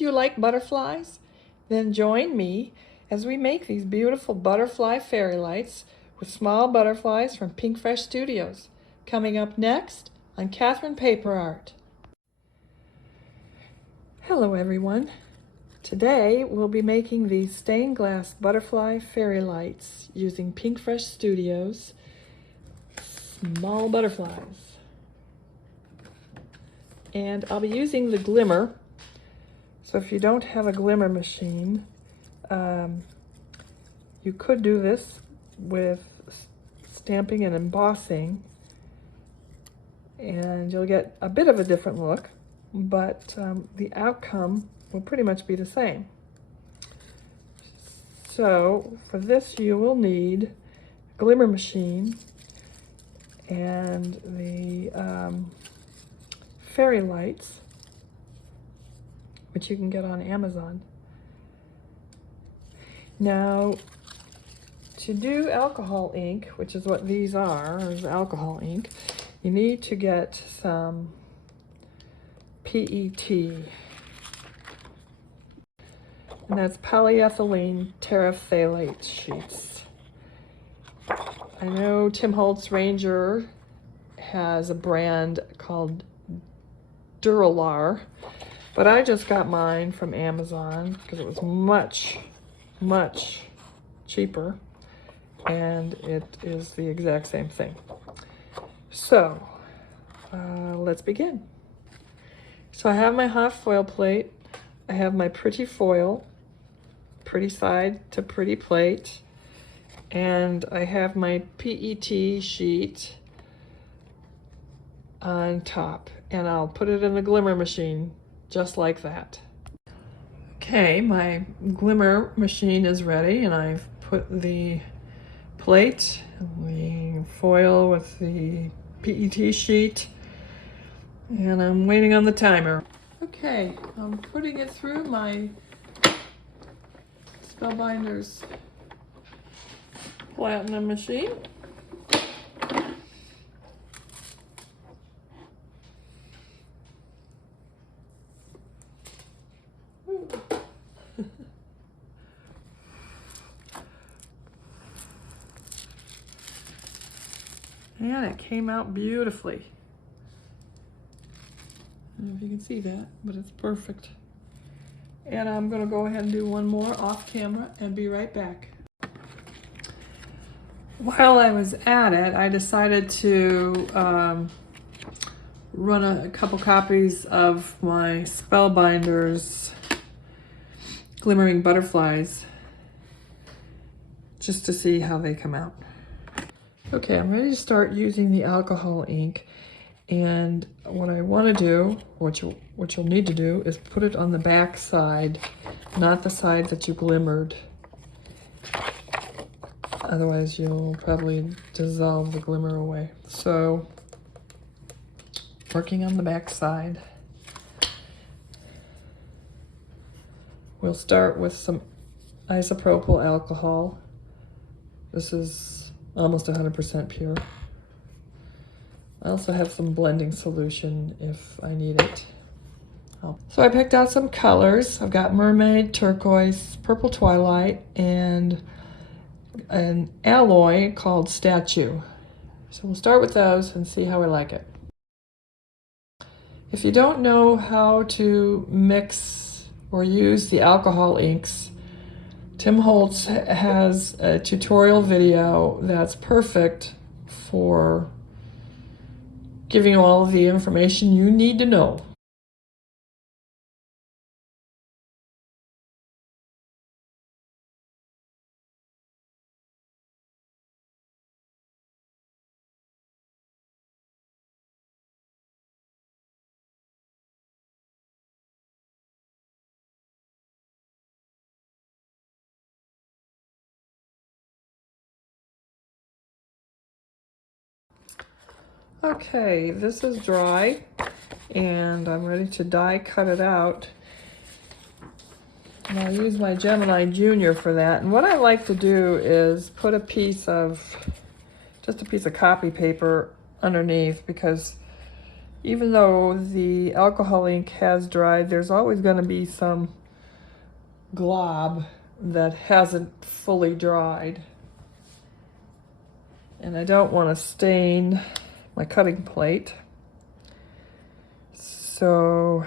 Do you like butterflies? Then join me as we make these beautiful butterfly fairy lights with small butterflies from PinkFresh Studios. Coming up next on Catherine Paper Art. Hello everyone. Today we'll be making these stained glass butterfly fairy lights using PinkFresh Studios Small Butterflies. And I'll be using the Glimmer. So if you don't have a Glimmer machine, you could do this with stamping and embossing, and you'll get a bit of a different look, but the outcome will pretty much be the same. So for this you will need a Glimmer machine and the fairy lights, which you can get on Amazon. Now, to do alcohol ink, which is what these are, is alcohol ink, you need to get some PET. And that's polyethylene terephthalate sheets. I know Tim Holtz Ranger has a brand called Duralar, but I just got mine from Amazon because it was much cheaper, and it is the exact same thing. So let's begin. So I have my hot foil plate, I have my pretty foil, pretty side to pretty plate, and I have my PET sheet on top, and I'll put it in the Glimmer machine just like that. Okay, my Glimmer machine is ready, and I've put the plate, the foil with the PET sheet, and I'm waiting on the timer. Okay, I'm putting it through my Spellbinders platinum machine. And it came out beautifully. I don't know if you can see that, but it's perfect. And I'm going to go ahead and do one more off camera and be right back. While I was at it, I decided to run a couple copies of my Spellbinders Glimmering Butterflies just to see how they come out. Okay, I'm ready to start using the alcohol ink, and what I want to do, what you'll need to do, is put it on the back side, not the side that you glimmered. Otherwise you'll probably dissolve the glimmer away. So, working on the back side. We'll start with some isopropyl alcohol. This is almost 100% pure. I also have some blending solution if I need it. So I picked out some colors. I've got Mermaid, Turquoise, Purple Twilight, and an alloy called Statue. So we'll start with those and see how we like it. If you don't know how to mix or use the alcohol inks, Tim Holtz has a tutorial video that's perfect for giving you all of the information you need to know. Okay, this is dry, and I'm ready to die cut it out. And I'll use my Gemini Junior for that. And what I like to do is put just a piece of copy paper underneath, because Even though the alcohol ink has dried, there's always going to be some glob that hasn't fully dried. And I don't want to stain my cutting plate. So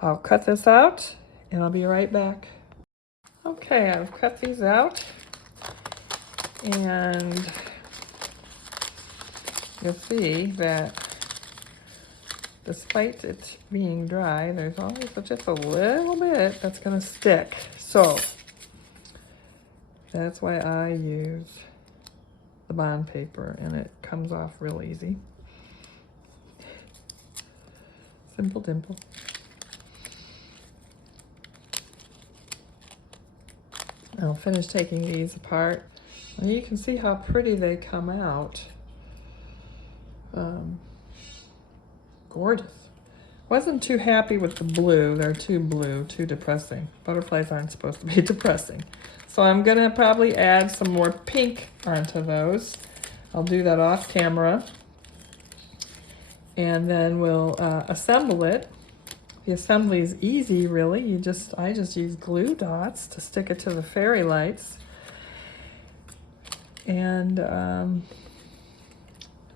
I'll cut this out and I'll be right back. Okay, I've cut these out and you'll see that despite it being dry, there's always just a little bit that's going to stick. So that's why I use the bond paper, and it comes off real easy. Simple dimple. I'll finish taking these apart. And you can see how pretty they come out. Gorgeous. Wasn't too happy with the blue. They're too blue, too depressing. Butterflies aren't supposed to be depressing. So I'm gonna probably add some more pink onto those. I'll do that off camera. And then we'll assemble it. The assembly is easy, really. I just use glue dots to stick it to the fairy lights. And I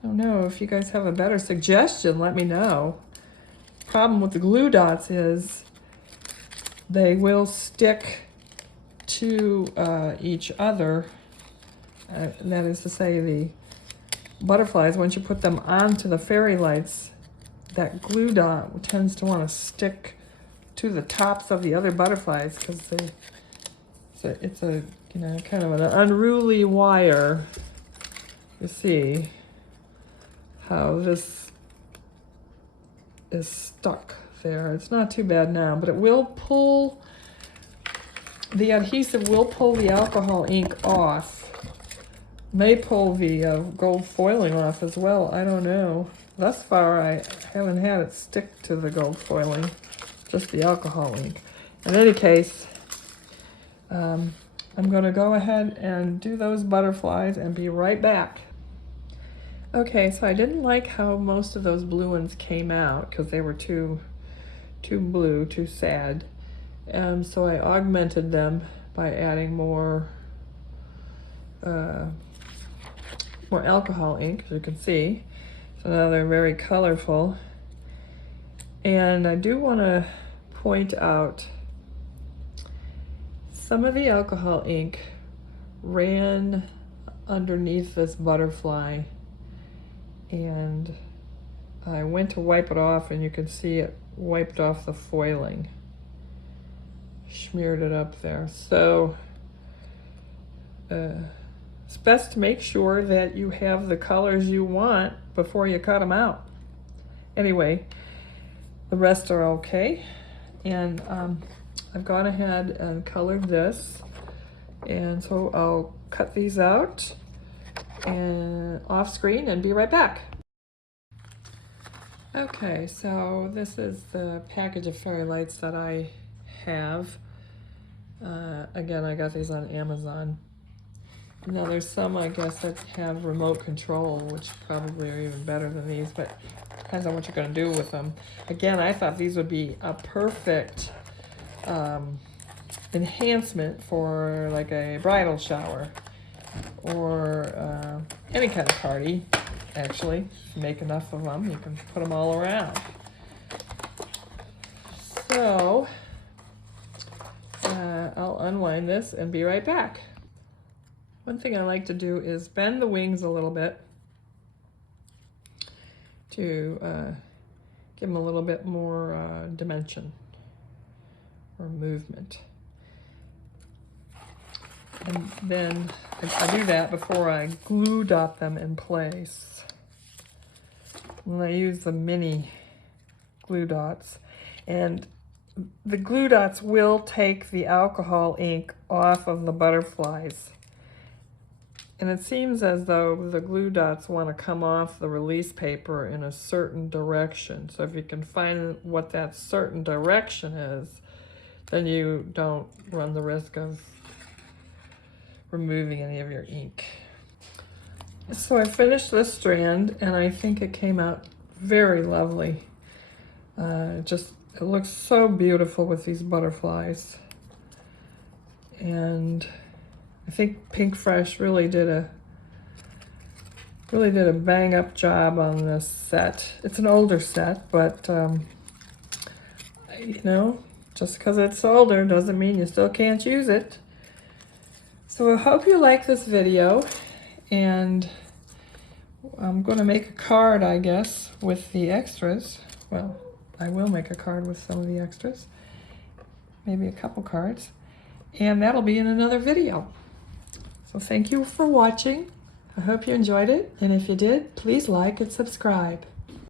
don't know if you guys have a better suggestion, let me know. Problem with the glue dots is they will stick to each other. That is to say, the butterflies, once you put them onto the fairy lights, that glue dot tends to want to stick to the tops of the other butterflies because it's a you know, kind of an unruly wire. You see how this is stuck there. It's not too bad now, but it will pull, the adhesive will pull the alcohol ink off. May pull the gold foiling off as well. I don't know. Thus far, I haven't had it stick to the gold foiling, just the alcohol ink. In any case, I'm going to go ahead and do those butterflies and be right back. Okay, so I didn't like how most of those blue ones came out because they were too blue, too sad. And so I augmented them by adding more alcohol ink, as you can see. So now they're very colorful. And I do want to point out some of the alcohol ink ran underneath this butterfly, and I went to wipe it off, and you can see it wiped off the foiling, smeared it up there. So it's best to make sure that you have the colors you want before you cut them out. Anyway, the rest are okay, and I've gone ahead and colored this, and so I'll cut these out and off screen and be right back. Okay, so this is the package of fairy lights that I have. Again, I got these on Amazon. Now there's some, I guess, that have remote control, which probably are even better than these, but depends on what you're going to do with them. Again, I thought these would be a perfect enhancement for like a bridal shower or any kind of party. Actually, if you make enough of them, you can put them all around. So I'll unwind this and be right back. One thing I like to do is bend the wings a little bit to give them a little bit more dimension or movement. And then I do that before I glue dot them in place. And I use the mini glue dots. And the glue dots will take the alcohol ink off of the butterflies. And it seems as though the glue dots want to come off the release paper in a certain direction. So if you can find what that certain direction is, then you don't run the risk of removing any of your ink. So I finished this strand, and I think it came out very lovely. It looks so beautiful with these butterflies. And I think PinkFresh really did a bang up job on this set. It's an older set, but you know, just because it's older doesn't mean you still can't use it. So I hope you like this video, and I'm going to make a card, I guess, with the extras. Well, I will make a card with some of the extras, maybe a couple cards, and that'll be in another video. So thank you for watching. I hope you enjoyed it, and if you did, please like and subscribe.